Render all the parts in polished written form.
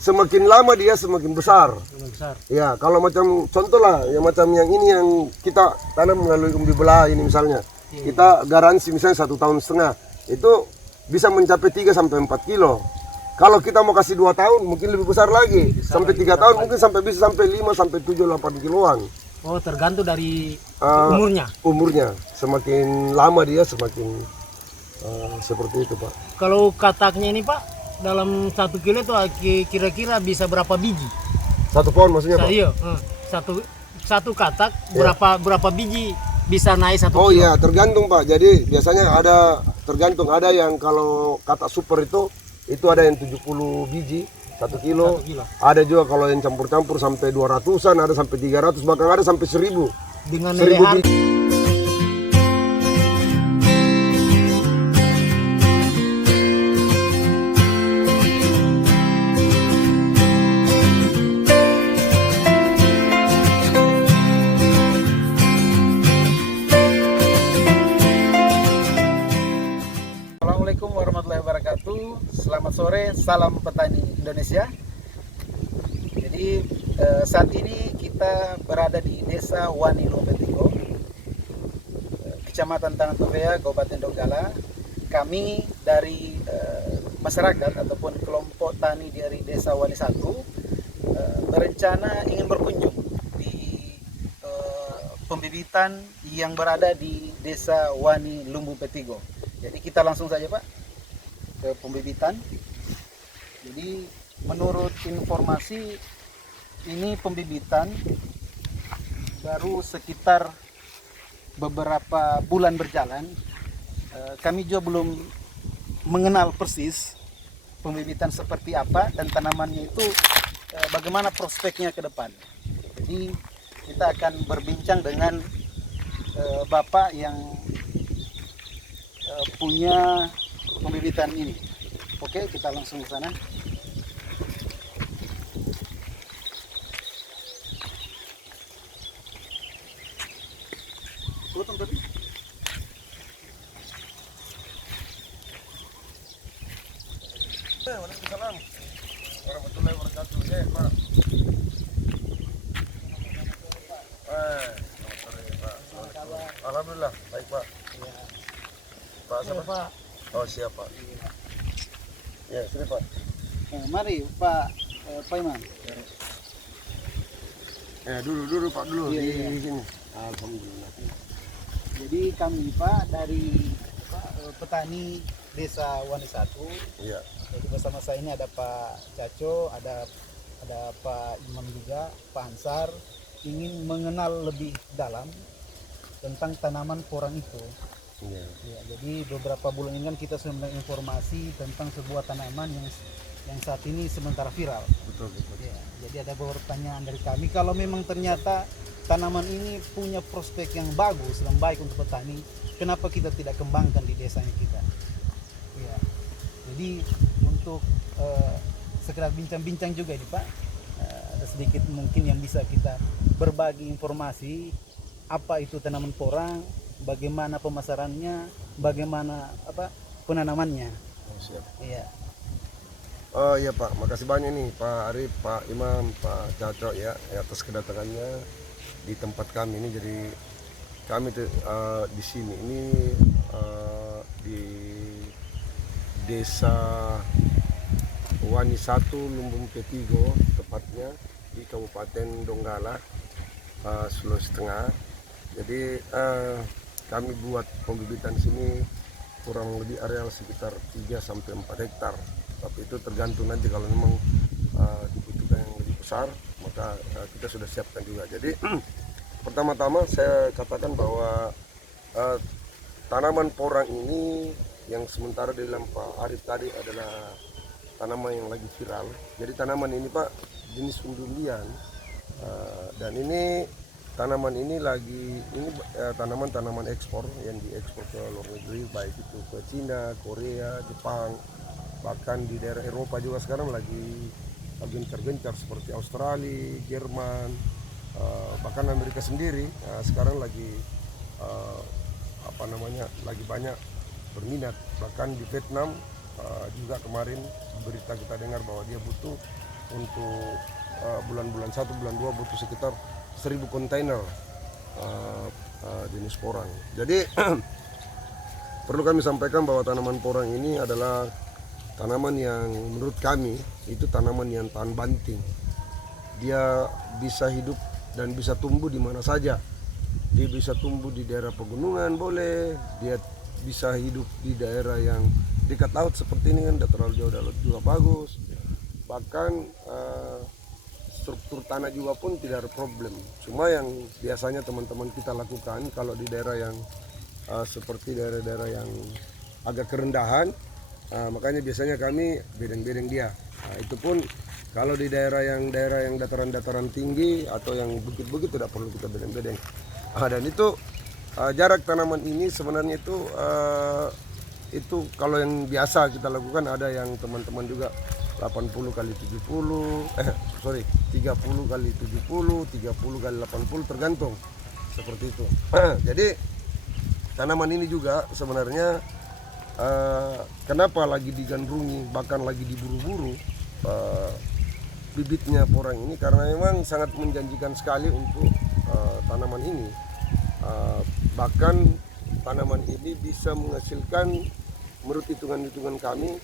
semakin lama dia semakin besar. Ya, kalau macam contoh lah, ya macam yang ini yang kita tanam melalui umbi belah ini misalnya, kita garansi misalnya 1,5 tahun, itu bisa mencapai 3 sampai 4 kilo. Kalau kita mau kasih 2 tahun, mungkin lebih besar lagi, sampai 3 tahun, mungkin sampai bisa sampai 5 sampai 7 8 kiloan. Oh, tergantung dari umurnya. Umurnya, semakin lama dia semakin seperti itu, Pak. Kalau kataknya ini, Pak, dalam 1 kilo itu kira-kira bisa berapa biji? 1 pohon maksudnya, Pak? Iya, satu katak berapa biji bisa naik 1 kilo? Oh iya, tergantung, Pak. Jadi biasanya tergantung, ada yang kalau katak super itu ada yang 70 biji 1 kilo. Ada juga kalau yang campur-campur sampai 200-an, ada sampai 300, bahkan ada sampai 1000. Dengan 1000 biji. Assalamualaikum warahmatullahi wabarakatuh. Selamat sore, salam petani Indonesia. Jadi saat ini kita berada di Desa Wani Lumbu Petigo, Kecamatan Tanah Torea, Kabupaten Donggala. Kami dari masyarakat ataupun kelompok tani dari Desa Wani 1 berencana ingin berkunjung di pembibitan yang berada di Desa Wani Lumbu Petigo. Jadi kita langsung saja, Pak, ke pembibitan. Jadi menurut informasi ini pembibitan baru sekitar beberapa bulan berjalan. Kami juga belum mengenal persis pembibitan seperti apa dan tanamannya itu bagaimana prospeknya ke depan. Jadi kita akan berbincang dengan Bapak yang punya pembibitan ini. Oke, kita langsung ke sana. Waalaikumsalam warahmatullahi wabarakatuh. Pak. Selamat sore, Pak. Alhamdulillah, baik, Pak. Pak siapa? Pak. Oh, siap, Pak. Ya, sini, Pak. Mari Pak Iman. Ya, dulu Pak, dulu Iya. di sini. Alhamdulillah. Jadi kami Pak dari petani Desa Wani 1. Iya. Jadi bersama saya ini ada Pak Caco, ada Pak Imam juga, Pak Ansar, ingin mengenal lebih dalam tentang tanaman porang itu. Iya. Ya, jadi beberapa bulan ini kan kita sudah mendapat informasi tentang sebuah tanaman yang saat ini sementara viral. Betul. Ya, jadi ada beberapa pertanyaan dari kami. Kalau memang ternyata tanaman ini punya prospek yang bagus dan baik untuk petani, kenapa kita tidak kembangkan di desanya kita? Ya, jadi untuk sekedar bincang-bincang juga ini, Pak, ada sedikit mungkin yang bisa kita berbagi informasi apa itu tanaman porang, bagaimana pemasarannya, bagaimana penanamannya. Oh, siap. Iya. Oh iya, Pak, makasih banyak nih Pak Arif, Pak Imam, Pak Caco ya atas kedatangannya di tempat kami ini. Jadi kami di sini ini di Desa Wani 1 Lumbu Petigo, tepatnya di Kabupaten Donggala, Sulawesi Tengah. Jadi kami buat pembibitan sini kurang lebih areal sekitar 3 sampai 4 hektar. Tapi itu tergantung nanti kalau memang dibutuhkan yang lebih besar, maka kita sudah siapkan juga. Jadi pertama-tama saya katakan bahwa tanaman porang ini yang sementara di dalam Pak Arif tadi adalah tanaman yang lagi viral. Jadi tanaman ini, Pak, jenis undulian, dan ini tanaman ini tanaman ekspor yang diekspor ke luar negeri, baik itu ke Cina, Korea, Jepang, bahkan di daerah Eropa juga sekarang lagi gencar-gencar seperti Australia, Jerman, bahkan Amerika sendiri sekarang lagi lagi banyak berminat. Bahkan di Vietnam juga kemarin berita kita dengar bahwa dia butuh untuk bulan-bulan 1, bulan 2 butuh sekitar 1000 kontainer jenis porang. Jadi perlu kami sampaikan bahwa tanaman porang ini adalah tanaman yang menurut kami itu tanaman yang tahan banting. Dia bisa hidup dan bisa tumbuh di mana saja. Dia bisa tumbuh di daerah pegunungan boleh, dia bisa hidup di daerah yang dekat laut seperti ini kan, tidak terlalu jauh dari laut juga bagus. Bahkan struktur tanah juga pun tidak ada problem. Cuma yang biasanya teman-teman kita lakukan kalau di daerah yang seperti daerah-daerah yang agak kerendahan, makanya biasanya kami bedeng-bedeng dia. Itu pun kalau di daerah yang dataran-dataran tinggi atau yang bukit-bukit tidak perlu kita bedeng-bedeng. Dan itu jarak tanaman ini sebenarnya itu kalau yang biasa kita lakukan, ada yang teman-teman juga 80 kali 70, 30 kali 70, 30 kali 80 tergantung seperti itu. Jadi tanaman ini juga sebenarnya kenapa lagi digandrungi bahkan lagi diburu-buru bibitnya porang ini, karena memang sangat menjanjikan sekali untuk tanaman ini. Bahkan tanaman ini bisa menghasilkan menurut hitungan-hitungan kami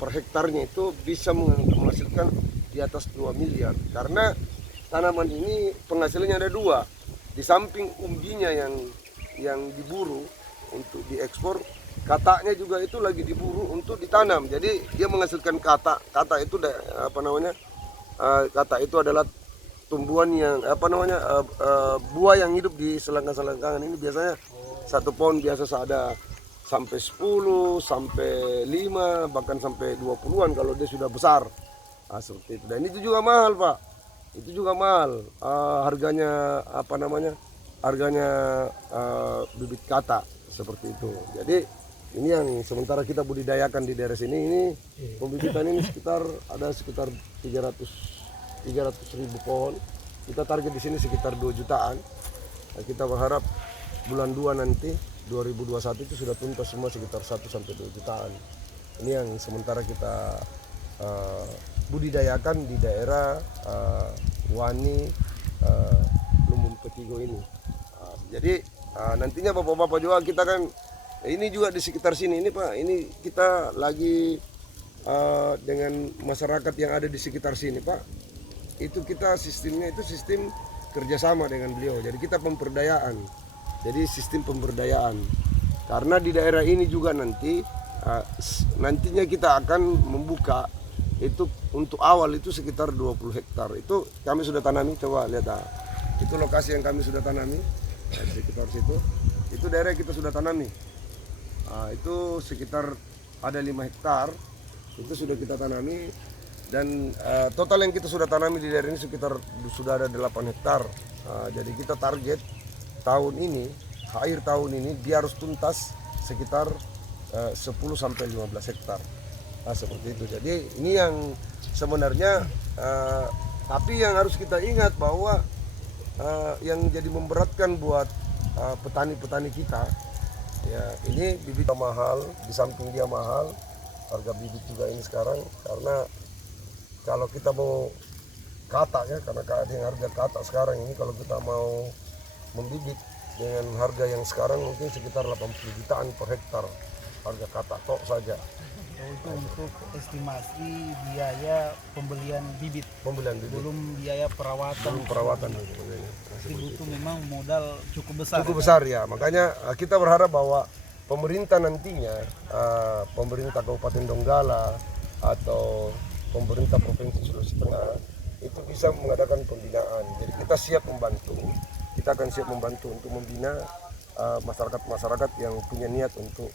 per hektarnya itu bisa menghasilkan di atas 2 miliar, karena tanaman ini penghasilannya ada dua. Di samping umbinya yang diburu untuk diekspor, kataknya juga itu lagi diburu untuk ditanam. Jadi dia menghasilkan katak itu katak itu adalah tumbuhan yang buah yang hidup di selangkang-selangkangan ini. Biasanya satu pohon biasa ada sampai 10, sampai 5, bahkan sampai 20-an kalau dia sudah besar. Seperti itu. Dan itu juga mahal, Pak. Itu juga mahal. Harganya harganya bibit katak seperti itu. Jadi ini yang sementara kita budidayakan di daerah sini, ini pembibitan ini sekitar 300.000 pohon. Kita target di sini sekitar 2 jutaan. Kita berharap bulan 2 nanti 2021 itu sudah tuntas semua sekitar 1 sampai 2 jutaan. Ini yang sementara kita budidayakan di daerah Wani Lumbung Petigo ini. Jadi nantinya bapak-bapak juga kita kan ini juga di sekitar sini ini Pak, ini kita lagi dengan masyarakat yang ada di sekitar sini Pak. Itu kita sistemnya itu sistem kerjasama dengan beliau. Jadi kita pemberdayaan. Jadi sistem pemberdayaan. Karena di daerah ini juga nantinya kita akan membuka itu untuk awal itu sekitar 20 hektar. Itu kami sudah tanami, coba lihat. Itu lokasi yang kami sudah tanami di sekitar situ. Itu daerah kita sudah tanami. Itu sekitar ada 5 hektar. Itu sudah kita tanami. Dan total yang kita sudah tanami di daerah ini sekitar sudah ada 8 hektar. Jadi kita target tahun ini, akhir tahun ini dia harus tuntas sekitar 10 sampai 15 hektar. Seperti itu. Jadi ini yang sebenarnya tapi yang harus kita ingat bahwa yang jadi memberatkan buat petani-petani kita, ya ini bibit mahal, di samping dia mahal, harga bibit juga ini sekarang, karena kalau kita mau katak ya, karena harga katak sekarang ini kalau kita mau membibit dengan harga yang sekarang mungkin sekitar 80 jutaan per hektar harga katak tok saja. Itu untuk estimasi biaya pembelian bibit. Belum biaya perawatan. Jadi butuh memang modal cukup besar. Cukup besar ya. Makanya kita berharap bahwa pemerintah nantinya, pemerintah Kabupaten Donggala atau pemerintah Provinsi Sulawesi Tengah itu bisa mengadakan pembinaan. Jadi kita siap membantu. Kita akan siap membantu untuk membina masyarakat-masyarakat yang punya niat untuk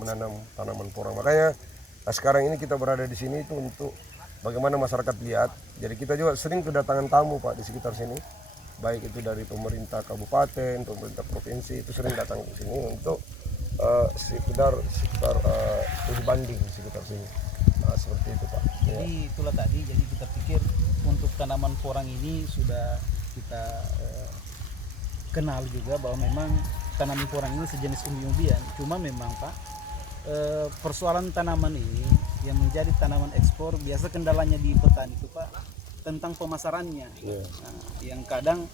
menanam tanaman porang. Makanya sekarang ini kita berada di sini itu untuk bagaimana masyarakat lihat. Jadi kita juga sering kedatangan tamu Pak di sekitar sini, baik itu dari pemerintah kabupaten, pemerintah provinsi, itu sering datang ke sini untuk sekitar studi banding di sekitar sini. Seperti itu Pak. Jadi itulah tadi, jadi kita pikir untuk tanaman porang ini sudah kita kenal juga bahwa memang tanaman porang ini sejenis umbi-umbian. Cuma memang Pak, persoalan tanaman ini yang menjadi tanaman ekspor, biasa kendalanya di petani itu Pak tentang pemasarannya. Iya. Nah, yang kadang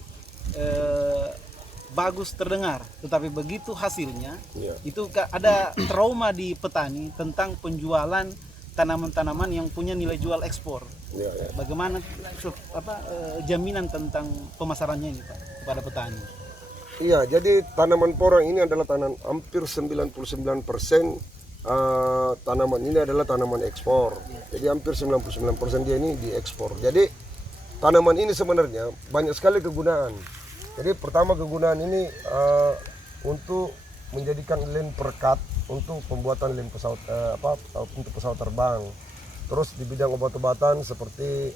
bagus terdengar, tetapi begitu hasilnya Iya. itu ada trauma di petani tentang penjualan tanaman-tanaman yang punya nilai jual ekspor. Iya, iya. Bagaimana jaminan tentang pemasarannya ini Pak kepada petani? Iya, jadi tanaman porang ini adalah tanaman hampir 99% tanaman ini adalah tanaman ekspor. Jadi hampir 99% dia ini diekspor. Jadi tanaman ini sebenarnya banyak sekali kegunaan. Jadi pertama kegunaan ini untuk menjadikan lem perekat untuk pembuatan lem pesawat untuk pesawat terbang. Terus di bidang obat-obatan seperti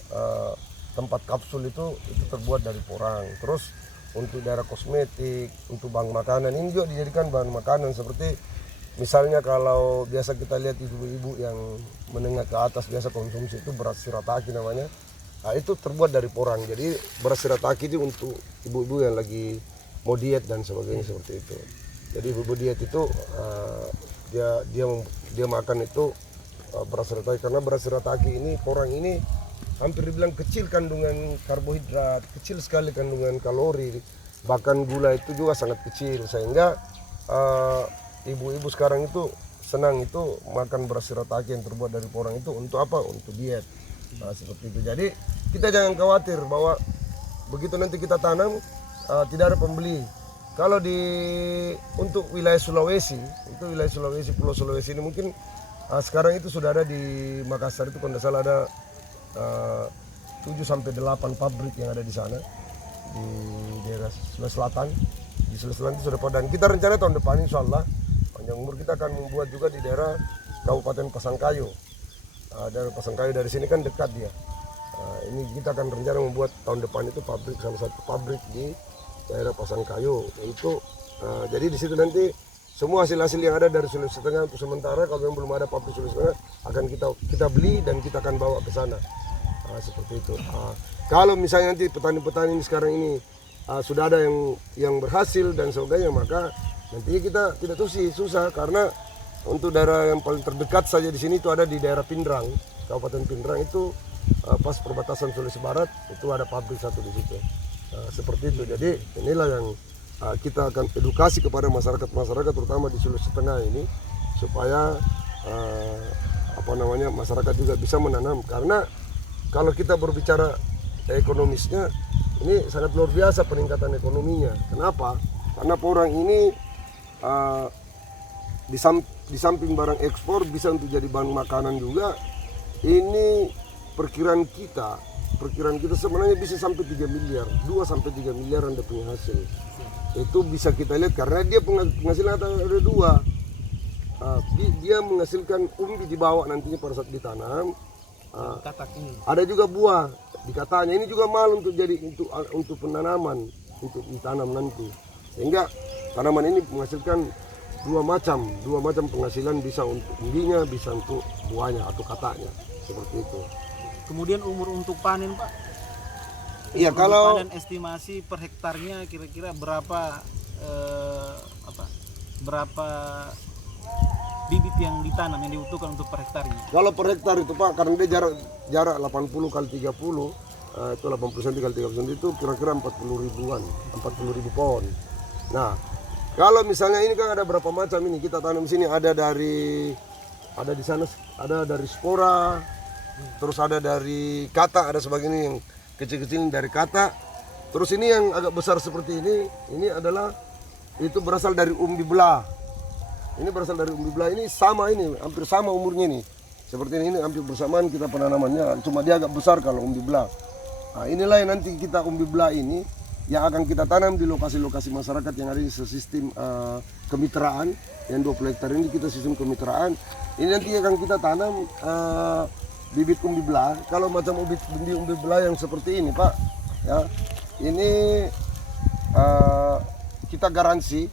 tempat kapsul itu terbuat dari porang. Terus untuk daerah kosmetik, untuk bahan makanan ini juga dijadikan bahan makanan seperti misalnya kalau biasa kita lihat ibu-ibu yang menengah ke atas biasa konsumsi itu beras shirataki namanya. Nah, itu terbuat dari porang. Jadi beras shirataki itu untuk ibu-ibu yang lagi mau diet dan sebagainya seperti itu. Jadi ibu diet itu dia makan itu beras shirataki karena beras shirataki ini porang ini hampir dibilang kecil kandungan karbohidrat, kecil sekali kandungan kalori, bahkan gula itu juga sangat kecil sehingga ibu-ibu sekarang itu senang itu makan beras shirataki yang terbuat dari porang itu untuk apa? Untuk diet. Nah, seperti itu. Jadi kita jangan khawatir bahwa begitu nanti kita tanam tidak ada pembeli. Kalau untuk wilayah Sulawesi, itu wilayah Sulawesi, Pulau Sulawesi ini mungkin sekarang itu sudah ada di Makassar itu kalau tidak salah ada 7 sampai 8 pabrik yang ada di sana di daerah Sulawesi Selatan. Di Sulawesi Selatan itu sudah pada. Dan kita rencana tahun depan insya Allah panjang umur kita akan membuat juga di daerah Kabupaten Pasangkayu. Daerah Pasangkayu dari sini kan dekat dia. Ini kita akan rencana membuat tahun depan itu salah satu pabrik di daerah Pasangkayu. Itu jadi di situ nanti semua hasil-hasil yang ada dari Sulawesi Tengah untuk sementara kalau yang belum ada pabrik Sulawesi Tengah akan kita beli dan kita akan bawa ke sana. Seperti itu. Kalau misalnya nanti petani-petani ini sekarang ini sudah ada yang berhasil dan sebagainya, maka nanti kita tidak susah karena untuk daerah yang paling terdekat saja di sini itu ada di daerah Pindrang, Kabupaten Pindrang itu pas perbatasan Sulawesi Barat itu ada pabrik satu di situ. Seperti itu. Jadi inilah yang kita akan edukasi kepada masyarakat terutama di Sulawesi Tengah ini supaya masyarakat juga bisa menanam karena kalau kita berbicara ekonomisnya ini sangat luar biasa peningkatan ekonominya. Kenapa? Karena porang ini di samping barang ekspor bisa untuk jadi bahan makanan juga. Ini perkiraan kita sebenarnya bisa sampai 3 miliar, 2 sampai 3 miliar Anda punya hasil. Itu bisa kita lihat karena dia penghasilan ada dua. Dia menghasilkan umbi dibawa nantinya pada saat ditanam. Ada juga buah di katanya. Ini juga mahal untuk penanaman, untuk ditanam nanti. Sehingga tanaman ini menghasilkan dua macam penghasilan, bisa untuk umbinya, bisa untuk buahnya atau katanya, seperti itu. Kemudian umur untuk panen Pak? Iya, kalau panen estimasi per hektarnya kira-kira berapa bibit yang ditanam yang dibutuhkan untuk per hektarnya? Kalau per hektar itu Pak, karena dia jarak 80 kali 30 itu 80 cm kali 30 cm itu kira-kira 40 ribu pohon. Nah, kalau misalnya ini kan ada berapa macam ini kita tanam di sini, ada di sana ada dari spora, terus ada dari kata, ada sebagian yang kecil-kecil dari kata. Terus ini yang agak besar seperti ini adalah itu berasal dari umbi belah. Ini berasal dari umbi belah, ini hampir sama umurnya nih. Seperti ini hampir bersamaan kita penanamannya, cuma dia agak besar kalau umbi belah. Nah, inilah yang nanti kita umbi belah ini yang akan kita tanam di lokasi-lokasi masyarakat yang ada di sistem kemitraan. Yang 20 hektar ini kita sistem kemitraan. Ini nanti akan kita tanam bibit umbi belah. Kalau macam umbi belah yang seperti ini Pak, ya, ini kita garansi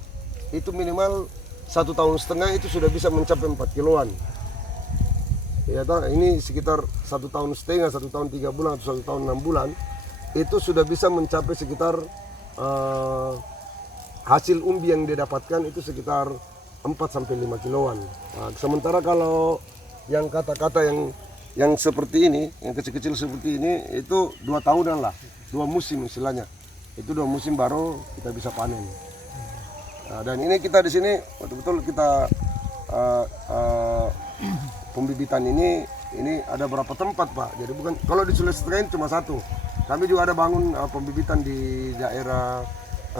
itu minimal 1,5 tahun itu sudah bisa mencapai 4 kiloan. Ya, ini sekitar 1,5 tahun, 1 tahun 3 bulan atau 1 tahun 6 bulan itu sudah bisa mencapai sekitar hasil umbi yang dia dapatkan itu sekitar 4 sampai 5 kiloan. Nah, sementara kalau yang kata-kata yang seperti ini, yang kecil-kecil seperti ini itu 2 tahunan lah, 2 musim istilahnya. Itu 2 musim baru kita bisa panen. Nah, dan ini kita di sini betul-betul kita pembibitan ini ada berapa tempat Pak. Jadi bukan kalau di Sulawesi Tengah cuma satu. Kami juga ada bangun pembibitan di daerah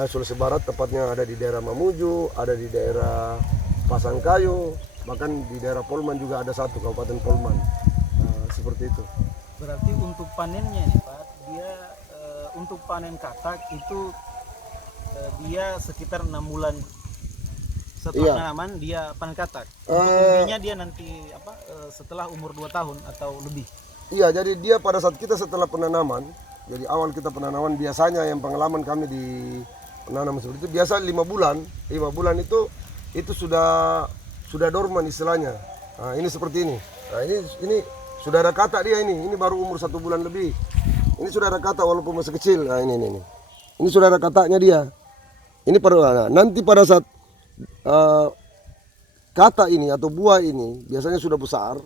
Sulawesi Barat, tepatnya ada di daerah Mamuju, ada di daerah Pasangkayu, bahkan di daerah Polman juga ada satu, Kabupaten Polman. Seperti itu. Berarti untuk panennya nih Pak, dia untuk panen katak itu dia sekitar 6 bulan setelah tanaman dia panen katak. Untuk umbinya dia nanti setelah umur 2 tahun atau lebih. Iya, jadi dia pada saat kita setelah penanaman, jadi awal kita penanaman biasanya yang pengalaman kami di penanaman seperti itu biasa 5 bulan. 5 bulan itu sudah dorman istilahnya. Nah, ini seperti ini. Nah, ini sudah ada katak dia ini baru umur 1 bulan lebih. Ini sudah ada katak walaupun masih kecil. Nah, ini sudah ada kataknya dia. Ini nanti pada saat katak ini atau buah ini biasanya sudah besar,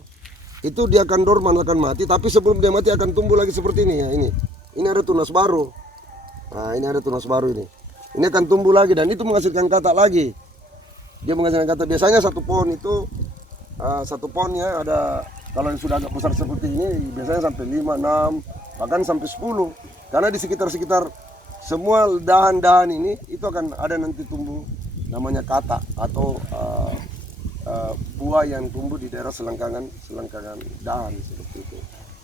itu dia akan dorman, akan mati. Tapi sebelum dia mati akan tumbuh lagi seperti ini ya. Ini ada tunas baru. Nah, ini ada tunas baru ini. Ini akan tumbuh lagi dan itu menghasilkan katak lagi. Dia menghasilkan katak. Biasanya satu pohon itu satu pohonnya ada, kalau yang sudah agak besar seperti ini biasanya sampai 5, 6, bahkan sampai 10. Karena di sekitar semua dahan-dahan ini itu akan ada nanti tumbuh namanya katak atau buah yang tumbuh di daerah selangkangan dahan seperti itu.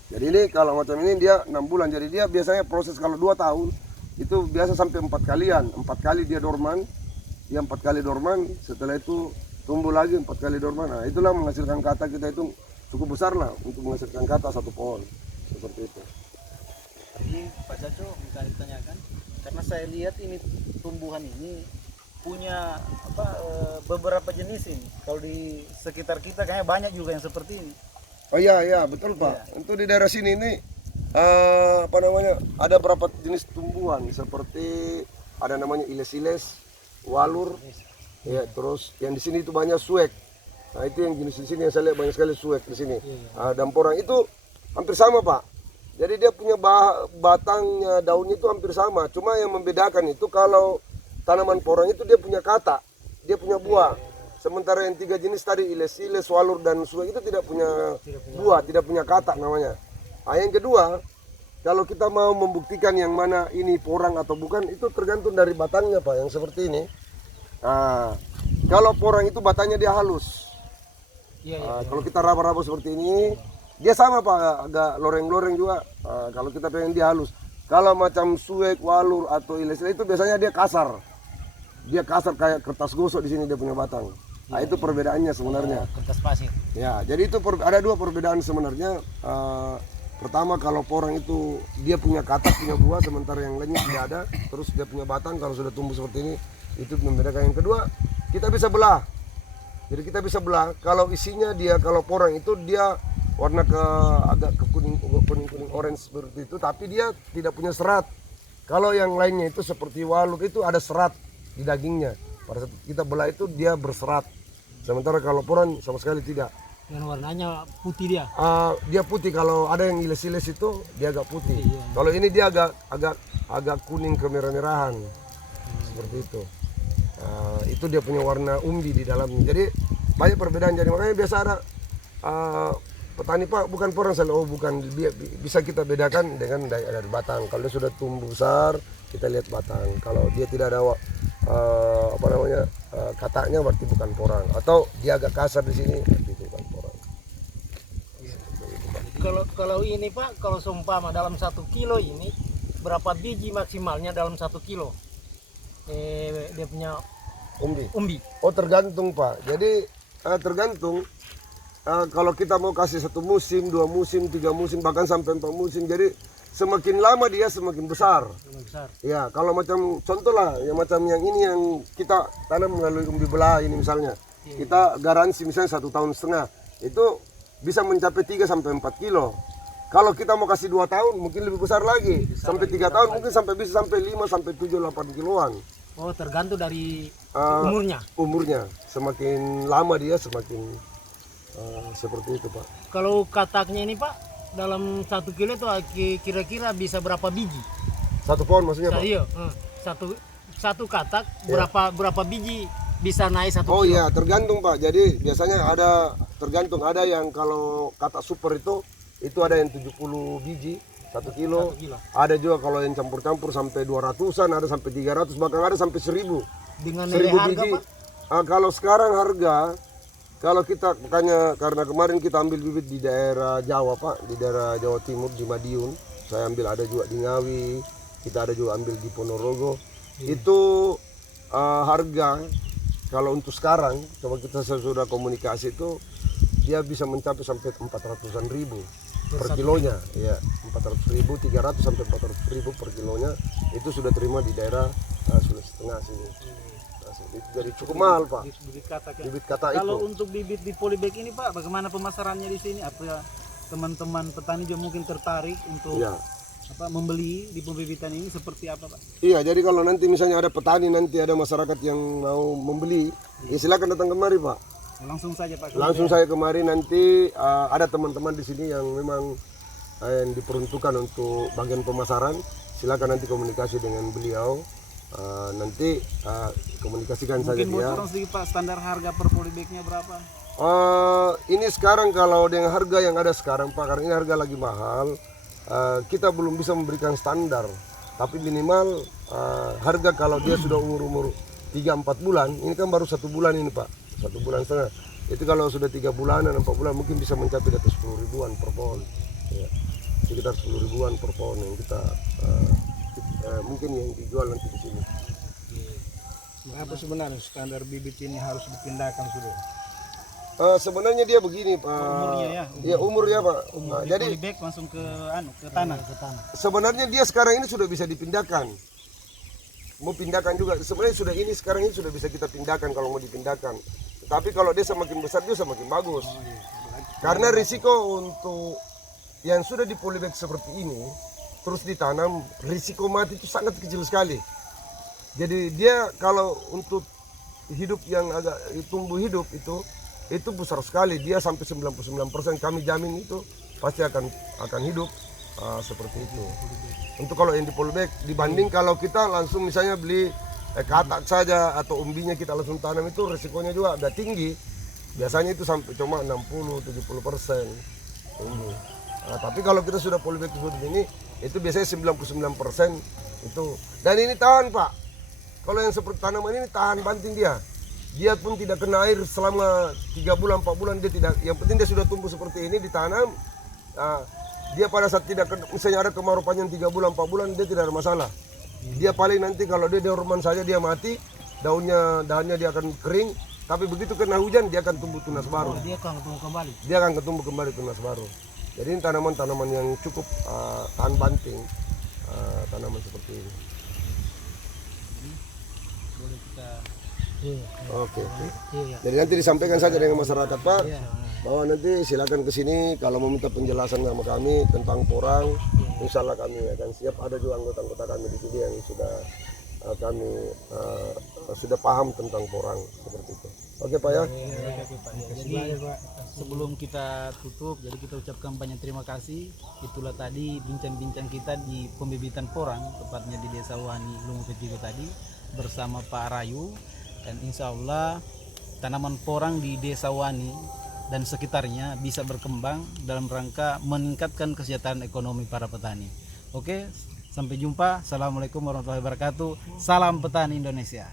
Jadi ini kalau macam ini dia 6 bulan. Jadi dia biasanya proses kalau 2 tahun itu biasa sampai 4 kalian. 4 kali dia dorman. Dia 4 kali dorman, setelah itu tumbuh lagi 4 kali dorman. Nah, itulah menghasilkan katak kita itu cukup besar lah untuk menghasilkan katak satu pohon. Seperti itu. Jadi Pak Caco bisa ditanyakan, karena saya lihat ini tumbuhan ini punya beberapa jenis ini. Kalau di sekitar kita kayaknya banyak juga yang seperti ini. Oh iya betul Pak. Untuk di daerah sini ini ada beberapa jenis tumbuhan seperti ada namanya iles-iles, walur, ya terus yang di sini itu banyak suek. Nah itu yang jenis di sini yang saya lihat banyak sekali suek di sini. Dan porang itu hampir sama Pak. Jadi dia punya batangnya, daunnya itu hampir sama. Cuma yang membedakan itu kalau tanaman porang itu dia punya katak, dia punya buah. Sementara yang 3 jenis tadi iles-iles, walur dan suek itu tidak punya buah, tidak punya katak namanya. Nah, yang kedua, kalau kita mau membuktikan yang mana ini porang atau bukan itu tergantung dari batangnya Pak, yang seperti ini. Nah, kalau porang itu batangnya dia halus. Kalau kita raba-raba seperti ini, dia sama Pak, agak loreng-loreng juga. Kalau kita pengen dia halus. Kalau macam suek, walur atau iles itu biasanya dia kasar. Dia kasar kayak kertas gosok di sini dia punya batang. Nah, itu perbedaannya sebenarnya. Kertas pasir. Ya, jadi itu ada 2 perbedaan sebenarnya. Pertama kalau porang itu dia punya katak, punya buah, sementara yang lainnya tidak ada. Terus dia punya batang kalau sudah tumbuh seperti ini, itu membedakan. Yang kedua, kita bisa belah. Jadi kita bisa belah. Kalau isinya dia, kalau porang itu dia warna agak ke kuning orange seperti itu, tapi dia tidak punya serat. Kalau yang lainnya itu seperti waluk itu ada serat di dagingnya. Pada saat kita belah itu dia berserat. Sementara kalau porang sama sekali tidak. Dan warnanya putih dia. Dia putih. Kalau ada yang iles-iles itu dia agak putih. Kalau ini dia agak kuning kemerah-merahan. Seperti itu. Itu dia punya warna umbi di dalamnya. Jadi banyak perbedaan. Jadi makanya biasa ada petani Pak bukan porang bukan, bisa kita bedakan dengan dari batang. Kalau dia sudah tumbuh besar kita lihat batang. Kalau dia tidak ada kataknya berarti bukan porang, atau dia agak kasar di sini berarti itu bukan porang. Kalau ini Pak, kalau seumpama dalam 1 kilo ini berapa biji maksimalnya dalam 1 kilo? Dia punya umbi. Oh tergantung Pak. Jadi tergantung. Kalau kita mau kasih 1 musim, 2 musim, 3 musim, bahkan sampai 4 musim, jadi semakin lama dia semakin besar. Ya, kalau macam contoh lah, yang macam yang ini yang kita tanam melalui umbi belah ini misalnya, kita garansi misalnya 1,5 tahun, itu bisa mencapai 3 sampai 4 kilo. Kalau kita mau kasih 2 tahun, mungkin lebih besar lagi, sampai 3 tahun mungkin bisa sampai 5 sampai 7, 8 kiloan. Oh, tergantung dari umurnya. Semakin lama dia semakin Seperti itu Pak. Kalau kataknya ini Pak, dalam 1 kilo itu kira-kira bisa berapa biji? 1 pohon maksudnya Pak? Iya, satu katak Ya. berapa biji bisa naik 1 Oh kilo? iya, tergantung Pak. Jadi biasanya tergantung, ada yang kalau katak super itu ada yang 70 biji 1 kilo. 1 kilo. Ada juga kalau yang campur-campur sampai 200-an, ada sampai 300, bahkan ada sampai 1000. Dengan nilai 1000 harga biji. Pak? Kalau sekarang harga, kalau kita makanya karena kemarin kita ambil bibit di daerah Jawa Pak, di daerah Jawa Timur di Madiun. Saya ambil, ada juga di Ngawi, kita ada juga ambil di Ponorogo. Itu harga kalau untuk sekarang, coba kita sudah komunikasi itu dia bisa mencapai sampai 400-an ribu per kilonya, ya 400.000, 300 sampai 400.000 per kilonya itu sudah terima di daerah Sulawesi Tengah sini. Jadi cukup mahal Pak. Bibit katak ya. Bibit kata Kalau itu. untuk bibit di polybag ini Pak, bagaimana pemasarannya di sini? Apa teman-teman petani juga mungkin tertarik untuk Iya. membeli di pembibitan ini seperti apa Pak? Iya, jadi kalau nanti misalnya ada petani, nanti ada masyarakat yang mau membeli, ya silakan datang kemari Pak. Langsung saja Pak. Langsung saya kemari, nanti ada teman-teman di sini yang memang yang diperuntukkan untuk bagian pemasaran. Silakan nanti komunikasi dengan beliau. Nanti komunikasikan saja Mungkin dia. bocoran sedikit Pak, standar harga per polybagnya berapa? Ini sekarang kalau dengan harga yang ada sekarang Pak, karena ini harga lagi mahal, kita belum bisa memberikan standar. Tapi minimal harga kalau dia sudah umur 3-4 bulan, ini kan baru 1 bulan ini Pak, 1 bulan setengah. Itu kalau sudah 3 bulanan, 4 bulan mungkin bisa mencapai di atas 10 ribuan per pohon. Ya, sekitar 10 ribuan per pohon yang kita mungkin yang dijual nanti di sini. Berapa sebenarnya standar bibit ini harus dipindahkan sudah? Sebenarnya dia begini Pak. Umurnya ya? Iya, umurnya Pak. Nah, Di jadi polybag langsung ke tanah. sebenarnya dia sekarang ini sudah bisa dipindahkan. Mau pindahkan juga. Sebenarnya sekarang ini sudah bisa kita pindahkan kalau mau dipindahkan. Tapi kalau dia semakin besar dia semakin bagus. Karena risiko untuk yang sudah di polybag seperti ini terus ditanam, risiko mati itu sangat kecil sekali. Jadi dia kalau untuk hidup yang agak tumbuh hidup itu besar sekali, dia sampai 99% kami jamin itu pasti akan hidup seperti itu. Untuk kalau yang di polybag dibanding kalau kita langsung misalnya beli katak saja atau umbinya kita langsung tanam, itu risikonya juga udah tinggi. Biasanya itu sampai cuma 60-70% tumbuh. Tapi kalau kita sudah polybag seperti ini, itu biasanya 99% itu. Dan ini tahan Pak. Kalau yang seperti tanaman ini tahan banting dia. Dia pun tidak kena air selama 3 bulan, 4 bulan dia tidak. Yang penting dia sudah tumbuh seperti ini ditanam. Dia pada saat tidak misalnya ada kemarau panjang 3 bulan, 4 bulan dia tidak ada masalah. Dia paling nanti kalau dia dorman saja dia mati, daunnya dia akan kering. Tapi begitu kena hujan dia akan tumbuh tunas baru. Dia akan tumbuh kembali. Dia akan tumbuh kembali tunas baru. Jadi ini tanaman-tanaman yang cukup tahan banting, tanaman seperti ini. Boleh kita Oke. Iya. Jadi nanti disampaikan saja dengan masyarakat Pak, bahwa nanti silakan ke sini kalau mau minta penjelasan sama kami tentang porang, insya Allah kami akan siap. Ada juga anggota-anggota kami di sini yang kami sudah paham tentang porang seperti itu. Oke Pak ya. Jadi sebelum kita tutup, jadi kita ucapkan banyak terima kasih. Itulah tadi bincang-bincang kita di pembibitan porang, tepatnya di Desa Wani Lumu Petigo tadi bersama Pak Rayu. Dan insya Allah tanaman porang di Desa Wani dan sekitarnya bisa berkembang dalam rangka meningkatkan kesejahteraan ekonomi para petani. Oke, sampai jumpa. Assalamualaikum warahmatullahi wabarakatuh. Salam petani Indonesia.